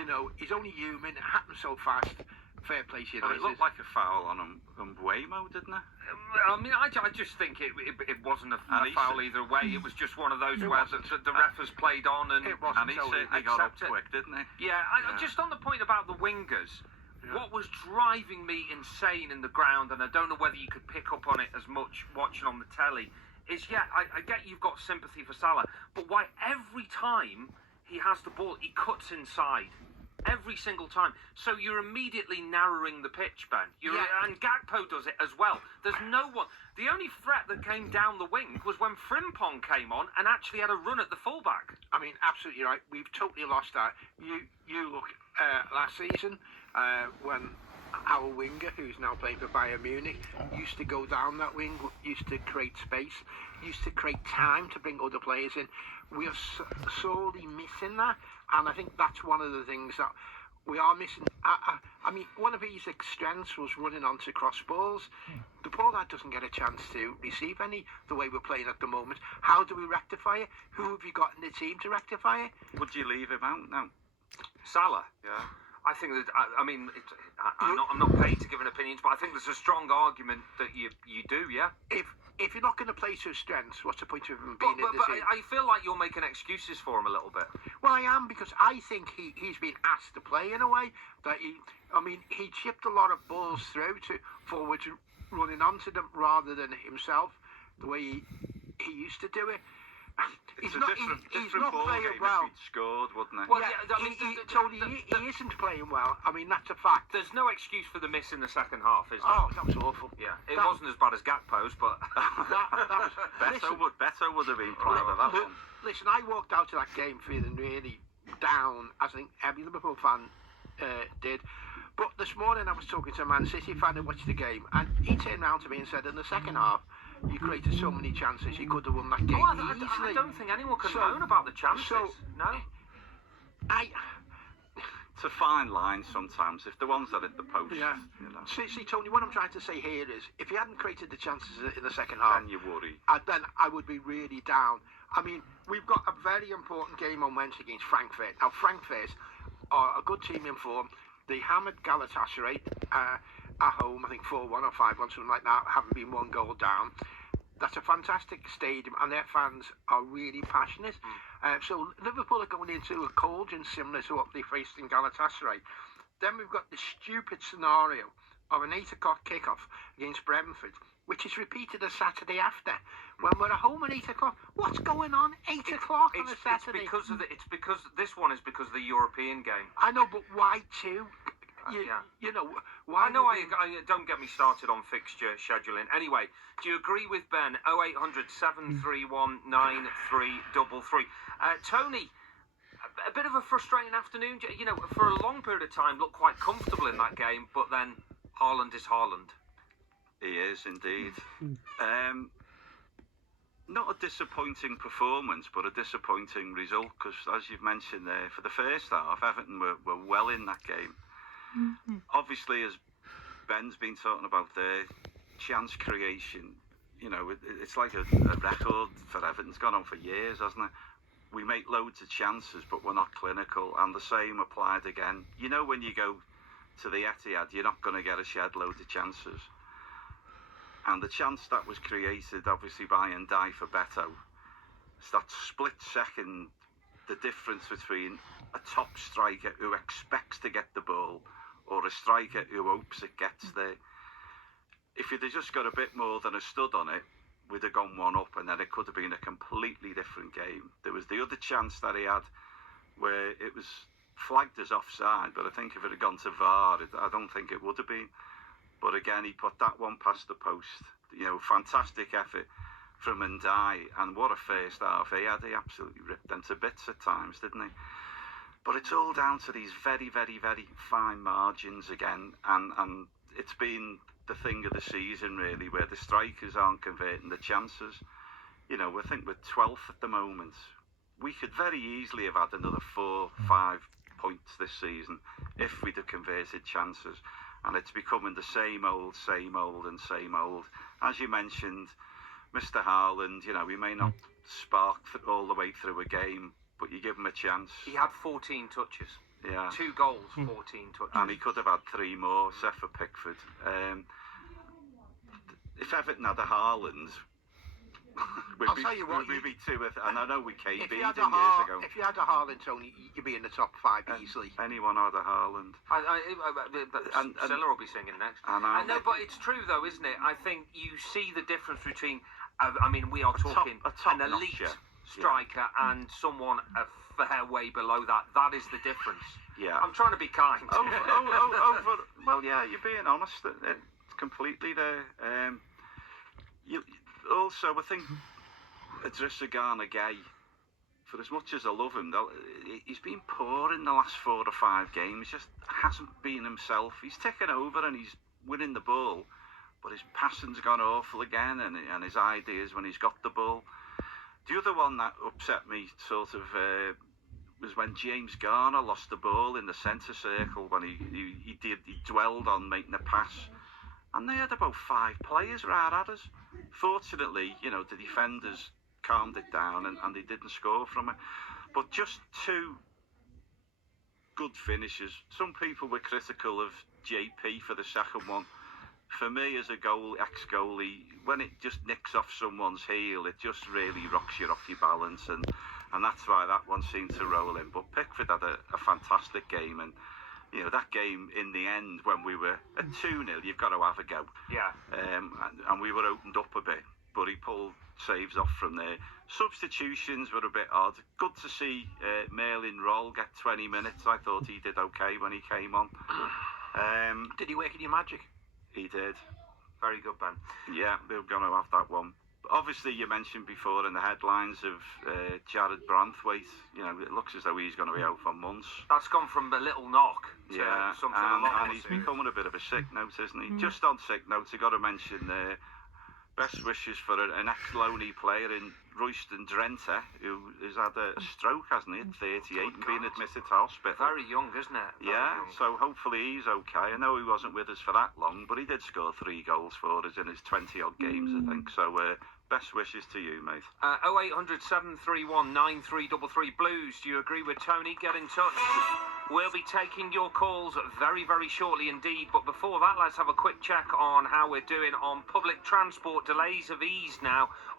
You know, he's only human. It happens so fast. Fair play to United. It looked like a foul on Mbuemo, didn't it? I mean, I just think it wasn't a foul either way. It was just one of those where the ref has played on and he certainly got up quick, didn't he? Yeah, just on the point about the wingers, what was driving me insane in the ground, and I don't know whether you could pick up on it as much watching on the telly, is I get you've got sympathy for Salah, but why every time he has the ball, he cuts inside. Every single time. So you're immediately narrowing the pitch, Ben. And Gakpo does it as well. There's no one. The only threat that came down the wing was when Frimpong came on and actually had a run at the fullback. I mean, absolutely right. We've totally lost that. You look last season when our winger, who's now playing for Bayern Munich, used to go down that wing, used to create space, used to create time to bring other players in. We are sorely missing that, and I think that's one of the things that we are missing. I mean, one of his strengths was running onto cross balls. The ball that doesn't get a chance to receive any, the way we're playing at the moment. How do we rectify it? Who have you got in the team to rectify it? Would you leave him out now? Salah? Yeah. I think that, I mean, I'm not paid to give an opinion, but I think there's a strong argument that you do, yeah? If you're not going to play to his strengths, what's the point of him being in the team? I feel like you're making excuses for him a little bit. Well, I am, because I think he's been asked to play in a way that he chipped a lot of balls through to forwards running onto them rather than himself, the way he used to do it. It's a different ball game well. if he'd scored, wouldn't it? Well, he isn't playing well. I mean, that's a fact. There's no excuse for the miss in the second half, is there? Oh, that was awful. Yeah, it wasn't as bad as Gakpo's, but Beto would have been proud of that one. Listen, I walked out of that game feeling really down, as I think every Liverpool fan did. But this morning I was talking to a Man City fan who watched the game, and he turned around to me and said, in the second half, you created so many chances, you could have won that game easily. I don't think anyone can moan about the chances. No. It's a fine line sometimes. If the ones that hit the post, yeah. You know. See, Tony, what I'm trying to say here is, if he hadn't created the chances in the second half, then you worry. Then I would be really down. I mean, we've got a very important game on Wednesday against Frankfurt. Now, Frankfurt are a good team in form. They hammered Galatasaray at home, I think 4-1 or 5-1, something like that, having been one goal down. That's a fantastic stadium, and their fans are really passionate. So Liverpool are going into a cauldron similar to what they faced in Galatasaray. Then we've got the stupid scenario of an 8 o'clock kickoff against Brentford, which is repeated a Saturday after. When we're at home at 8 o'clock, what's going on 8 o'clock on a Saturday? It's because this one is because of the European game. I know, but why two? You know, why? I know. I don't get me started on fixture scheduling. Anyway, do you agree with Ben? 0800 731 9333. Tony, a bit of a frustrating afternoon. You know, for a long period of time, looked quite comfortable in that game, but then Haaland is Haaland. He is indeed. Not a disappointing performance, but a disappointing result, because as you've mentioned there, for the first half, Everton were well in that game. Obviously, as Ben's been talking about there, chance creation, you know, it's like a record for Everton. It's gone on for years, hasn't it? We make loads of chances, but we're not clinical, and the same applied again. You know, when you go to the Etihad, you're not going to get a shed load of chances. And the chance that was created, obviously, by Ndiaye for Beto, it's that split second, the difference between a top striker who expects to get the ball or a striker who hopes it gets there. If you'd have just got a bit more than a stud on it, we'd have gone one up, and then it could have been a completely different game. There was the other chance that he had where it was flagged as offside, but I think if it had gone to VAR, I don't think it would have been. But again, he put that one past the post. You know, fantastic effort from Ndiaye, and what a first half he had. He absolutely ripped them to bits at times, didn't he? But it's all down to these very, very, very fine margins again, and it's been the thing of the season, really, where the strikers aren't converting the chances. You know, I think we're 12th at the moment. We could very easily have had another 4-5 points this season if we'd have converted chances. And it's becoming the same old, and same old. As you mentioned, Mr. Haaland, you know, he may not spark all the way through a game, but you give him a chance. He had 14 touches. Yeah. 2 goals, 14 touches. And he could have had 3 more, except for Pickford. If Everton had a Haaland, I'll tell you what, we'd be 2 and I know we came beating years ago. If you had a Haaland, Tony, you'd be in the top 5 easily. Anyone had a Haaland. Silla will be singing next. I know, but it's true though, isn't it? I think you see the difference between, we are talking an elite striker and someone a fair way below that. That is the difference. Yeah. I'm trying to be kind. Well, yeah, you're being honest. It's completely there. Also, I think Idrissa Gana Gay, for as much as I love him, he's been poor in the last 4 or 5 games. Just hasn't been himself. He's taken over and he's winning the ball, but his passing's gone awful again, and his ideas when he's got the ball. The other one that upset me sort of was when James Garner lost the ball in the centre circle when he dwelled on making a pass. And they had about 5 players right at us. Fortunately, the defenders calmed it down and they didn't score from it. But just 2 good finishes. Some people were critical of JP for the second one. For me, as a ex-goalie, when it just nicks off someone's heel, it just really rocks you off your balance. And that's why that one seemed to roll in. But Pickford had a fantastic game. And that game in the end, when we were at 2-0, you've got to have a go. Yeah. And we were opened up a bit, but he pulled saves off from there. Substitutions were a bit odd. Good to see Merlin Roll get 20 minutes. I thought he did okay when he came on. Did he work in your magic? He did. Very good, Ben. Yeah, they're going to have that one. Obviously, you mentioned before in the headlines of Jared Branthwaite. It looks as though he's going to be out for months. That's gone from a little knock to something a lot more and he's serious. becoming a bit of a sick note, isn't he? Just on sick notes, I've got to mention best wishes for an ex-Loney player in Royston Drenthe, who has had a stroke, hasn't he, at 38 and been admitted to hospital. Very young, isn't it? Yeah, so hopefully he's okay. I know he wasn't with us for that long, but he did score 3 goals for us in his 20-odd games, I think. So best wishes to you, mate. 0800 731 9333 Blues, do you agree with Tony? Get in touch. We'll be taking your calls very, very shortly indeed. But before that, let's have a quick check on how we're doing on public transport. Delays have eased now on